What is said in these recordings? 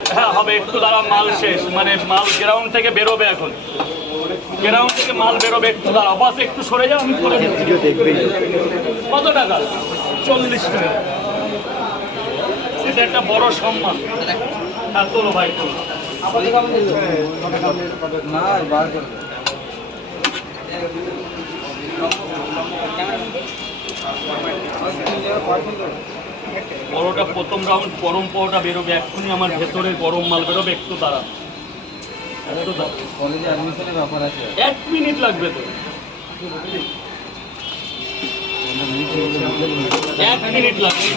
হ্যাঁ হবে, একটু দাঁড়া, মাল শেষ, মানে মাল গ্রাউন্ড থেকে বেরোবে এখন, গ্রাউন্ড থেকে মাল বেরোবে, একটু দাঁড়াও, বাস একটু সরে যাও, আমি করে দিচ্ছি। কত টাকা? 40 টাকা। এটা একটা বড় সম্মান। হ্যাঁ তোলো ভাই, তোলো। বড়টা প্রথম রাউন্ড, গরম পাওয়াটা বেরোবে এক্ষুনি, আমার ভেতরে গরম মাল বেরোবে, একটু দাঁড়া, একটু দাঁড়া, 1 মিনিট লাগবে তো, 1 মিনিট লাগবে।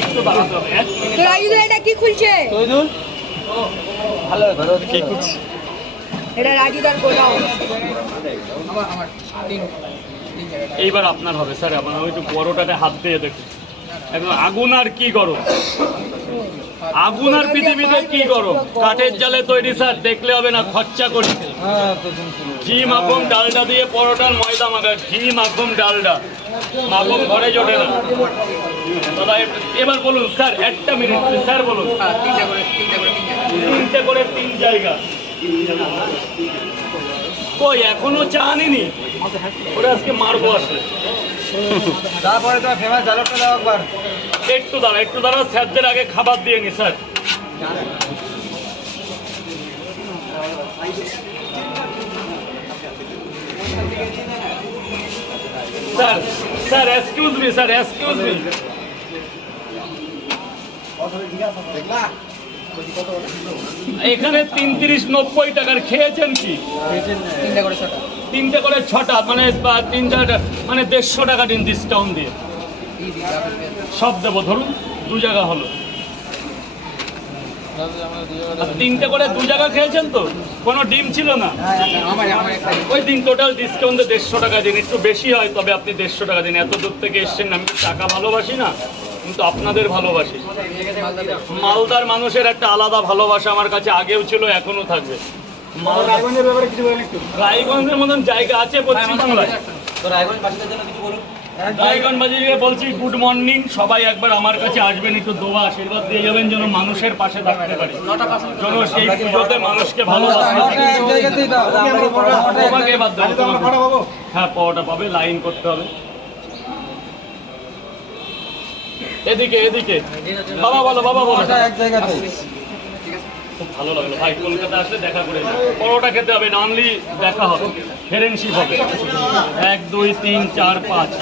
একটু দাঁড়াতে হবে, 1 মিনিট। এটা কি খুলছে? কি করছি? এটা রাজুদার গোডাউন। এইবার আপনার হবে স্যার, আমার ওই একটু বড়টাতে হাত দিয়ে দেখুন, একদম আগুন আর কি গরম, আগুন আর পৃথিবীতে কি গরম, কাঠের জালে তৈরি স্যার, দেখলে হবে না, খরচা করি। ঘি মাখন ডালডা দিয়ে পরোটার ময়দা মাখা, ঘি মাখন ডালডা, মাখন ঘরে জোটে না দাদা। এবার বলুন স্যার, 1 মিনিট স্যার, বলুন। 3টে করে 3 জায়গা। কই এখনো চা আনিনি? ওরা আজকে মারবো আসলে। তারপরে তো ফেমাস জালটা দাও একবার। একটু দাঁড়া, একটু দাঁড়া, স্যারদের আগে খাবার দিয়ে নি sir. Sir sir excuse me, sir excuse me. এখানে 33-90 টাকার খেয়েছেন কি? 3টে করে 6টা, মানে 3-4টা, মানে 150 টাকা দিন ডিসকাউন্ট দিয়ে সব দেবো, ধরুন 2 জায়গা হলো। 3টে করে 2 জায়গা খেয়েছেন তো, কোনো ডিম ছিল না ওই দিন, টোটাল ডিসকাউন্টে 150 টাকা দিন, একটু বেশি হয় তবে আপনি 150 টাকা দিন। এত দূর থেকে এসছেন, আমি তো টাকা ভালোবাসি না, কিন্তু আপনাদের ভালোবাসি। মালদার মানুষের একটা আলাদা ভালোবাসা আমার কাছে আগেও ছিল, এখনো থাকবে। রায়গঞ্জের মতন জায়গা আছে পশ্চিমবাংলায়? রায়গঞ্জবাসীকে বলছি গুড মর্নিং, সবাই একবার আমার কাছে আসবেন, একটু দোয়া আশীর্বাদ দিয়ে যাবেন, যেন মানুষের পাশে থাকতে পারি, যেন সেই পুজোতে মানুষকে ভালোবাসতে পারি। হ্যাঁ পাওয়াটা পাবে, লাইন করতে হবে। এদিকে এদিকে, বাবা বলো, বাবা বলো। খুব ভালো লাগলো ভাই, কলকাতা আসলে দেখা করে যাও। পরোটা খেতে হবে, অনলি দেখা হবে, ফ্রেন্ডশিপ হবে। 1 2 3 4 5